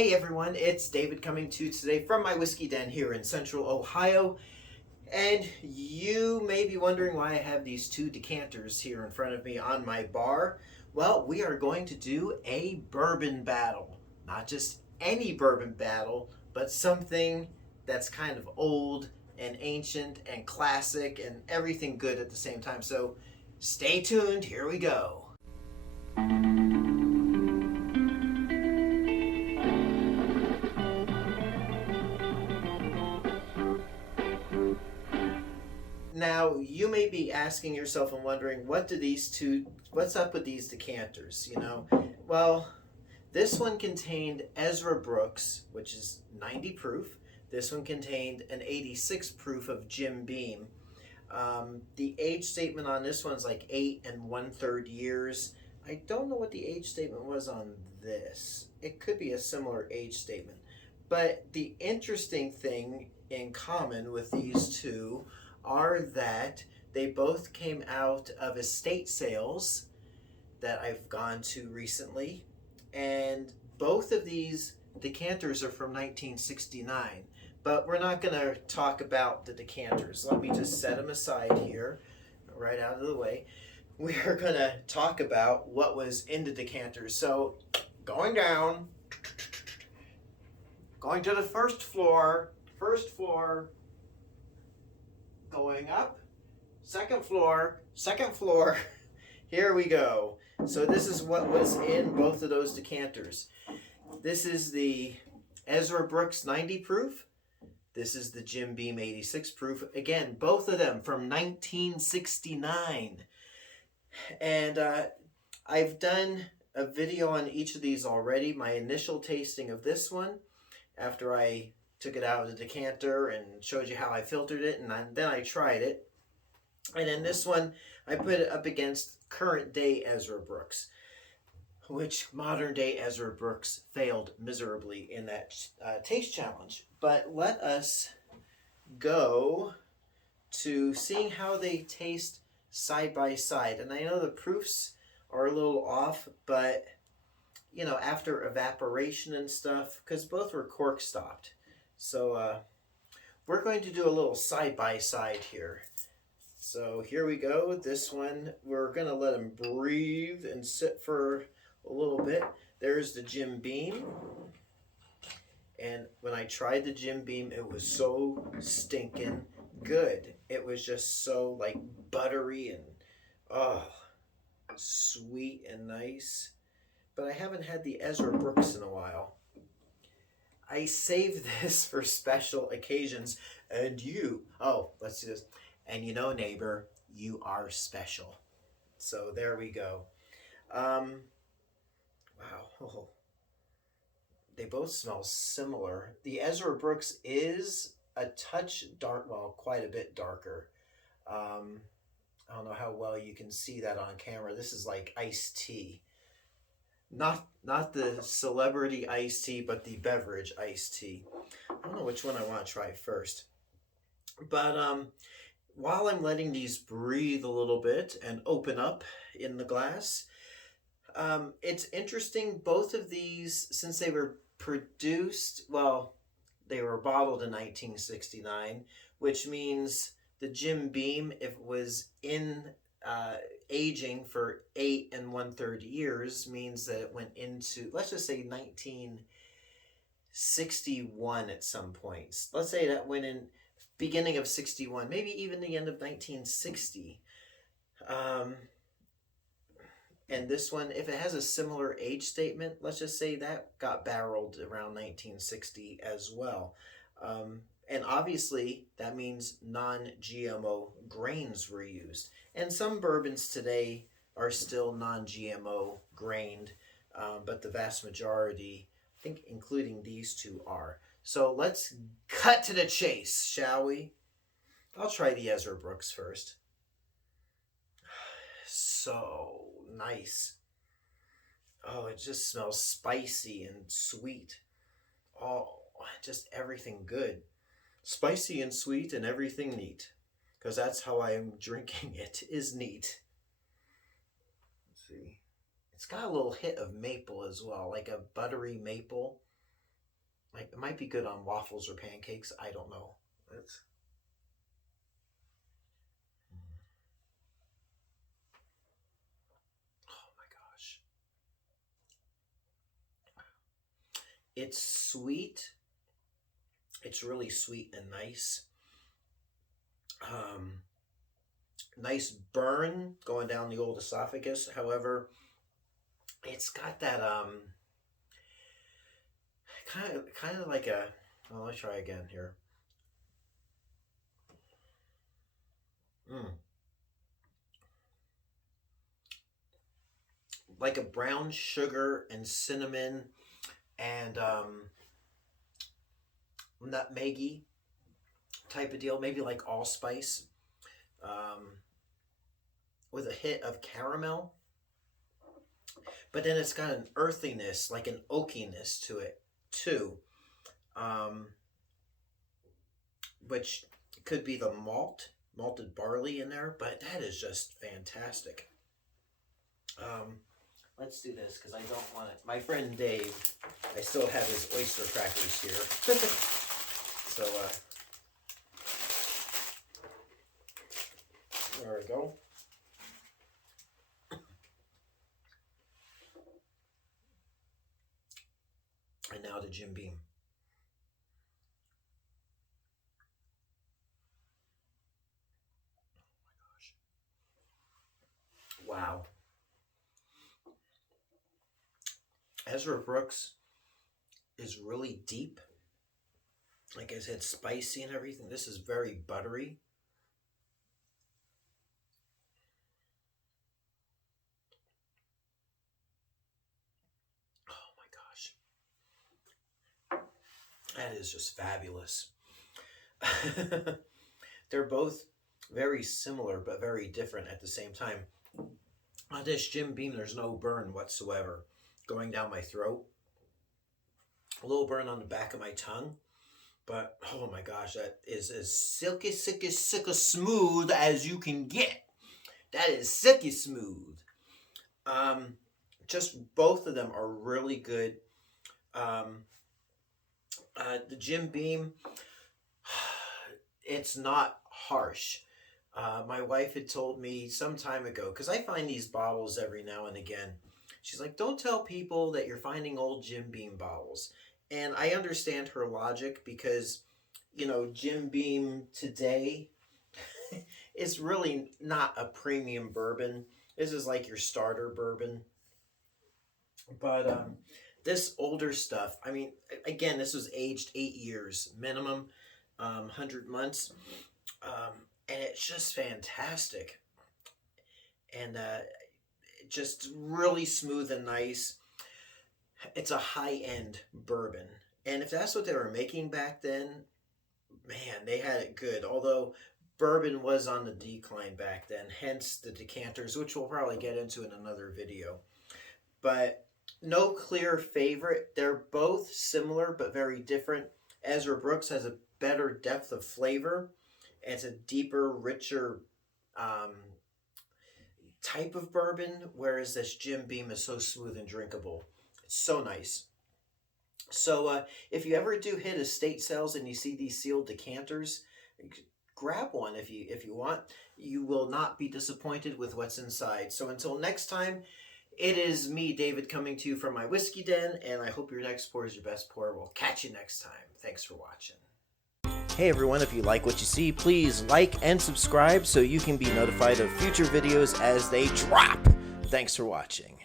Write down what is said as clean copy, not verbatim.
Hey everyone, it's David coming to you today from my whiskey den here in central Ohio. And you may be wondering why I have these two decanters here in front of me on my bar. Well, we are going to do a bourbon battle. Not just any bourbon battle, but something that's kind of old and ancient and classic and everything good at the same time. So stay tuned, here we go. Now, you may be asking yourself and wondering, what's up with these decanters, Well, this one contained Ezra Brooks, which is 90 proof. This one contained an 86 proof of Jim Beam. The age statement on this one's like 8 1/3 years. I don't know what the age statement was on this. It could be a similar age statement. But the interesting thing in common with these two are that they both came out of estate sales that I've gone to recently. And both of these decanters are from 1969. But we're not going to talk about the decanters. Let me just set them aside here, right out of the way. We are going to talk about what was in the decanters. So, going down, going to the first floor, going up, second floor. Here we go. So this is what was in both of those decanters. This is the Ezra Brooks 90 proof. This is the Jim Beam 86 proof. Again, both of them from 1969. And I've done a video on each of these already. My initial tasting of this one, after I took it out of the decanter and showed you how I filtered it, and then I tried it. And then this one, I put it up against current day Ezra Brooks, which modern day Ezra Brooks failed miserably in that taste challenge. But let us go to seeing how they taste side by side. And I know the proofs are a little off, but after evaporation and stuff, because both were cork stopped. So we're going to do a little side by side here. So here we go. This one, we're going to let them breathe and sit for a little bit. There's the Jim Beam. And when I tried the Jim Beam, it was so stinking good. It was just so like buttery and sweet and nice. But I haven't had the Ezra Brooks in a while. I save this for special occasions. And let's do this. And neighbor, you are special. So there we go. Wow. Oh, they both smell similar. The Ezra Brooks is a touch dark, well, quite a bit darker. I don't know how well you can see that on camera. This is like iced tea. Not the celebrity iced tea, but the beverage iced tea. I don't know which one I want to try first. But while I'm letting these breathe a little bit and open up in the glass, it's interesting. Both of these, since they were they were bottled in 1969, which means the Jim Beam, if it was in aging for 8 1/3 years, means that it went into, let's just say, 1961 at some points. Let's say that went in beginning of 61, maybe even the end of 1960. And this one, if it has a similar age statement, let's just say that got barreled around 1960 as well. And obviously, that means non-GMO grains were used. And some bourbons today are still non-GMO grained, but the vast majority, I think including these two, are. So let's cut to the chase, shall we? I'll try the Ezra Brooks first. So nice. Oh, it just smells spicy and sweet. Oh, just everything good. Spicy and sweet and everything neat. Because that's how I am drinking it, is neat. Let's see. It's got a little hit of maple as well, like a buttery maple. It might be good on waffles or pancakes. I don't know. It's, oh my gosh. It's sweet. It's really sweet and nice. Um, Nice burn going down the old esophagus. However, it's got that kind of like a. Well, let's try again here. Mm. Like a brown sugar and cinnamon and nutmeggy type of deal. Maybe like allspice um, with a hit of caramel. But then it's got an earthiness, like an oakiness to it too, um, which could be the malted barley in there. But that is just fantastic. Um, let's do this because I don't want it. My friend Dave, I still have his oyster crackers here. So there we go. And now the Jim Beam. Oh my gosh. Wow. Ezra Brooks is really deep. Like I said, spicy and everything. This is very buttery. Oh my gosh. That is just fabulous. They're both very similar but very different at the same time. On this Jim Beam, there's no burn whatsoever going down my throat. A little burn on the back of my tongue. But, oh my gosh, that is as silky smooth as you can get. That is silky smooth. Just both of them are really good. The Jim Beam, it's not harsh. My wife had told me some time ago, because I find these bottles every now and again. She's like, don't tell people that you're finding old Jim Beam bottles. And I understand her logic because, you know, Jim Beam today is really not a premium bourbon. This is like your starter bourbon. But this older stuff, I mean, again, this was aged 8 years minimum, 100 months. And it's just fantastic. And just really smooth and nice. It's a high-end bourbon. And if that's what they were making back then, man, they had it good. Although bourbon was on the decline back then, hence the decanters, which we'll probably get into in another video. But no clear favorite. They're both similar but very different. Ezra Brooks has a better depth of flavor. It's a deeper, richer type of bourbon, whereas this Jim Beam is so smooth and drinkable. It's so nice. So if you ever do hit estate sales and you see these sealed decanters, grab one if you want. You will not be disappointed with what's inside. So until next time, it is me, David, coming to you from my whiskey den, and I hope your next pour is your best pour. We'll catch you next time. Thanks for watching. Hey everyone, if you like what you see, please like and subscribe so you can be notified of future videos as they drop. Thanks for watching.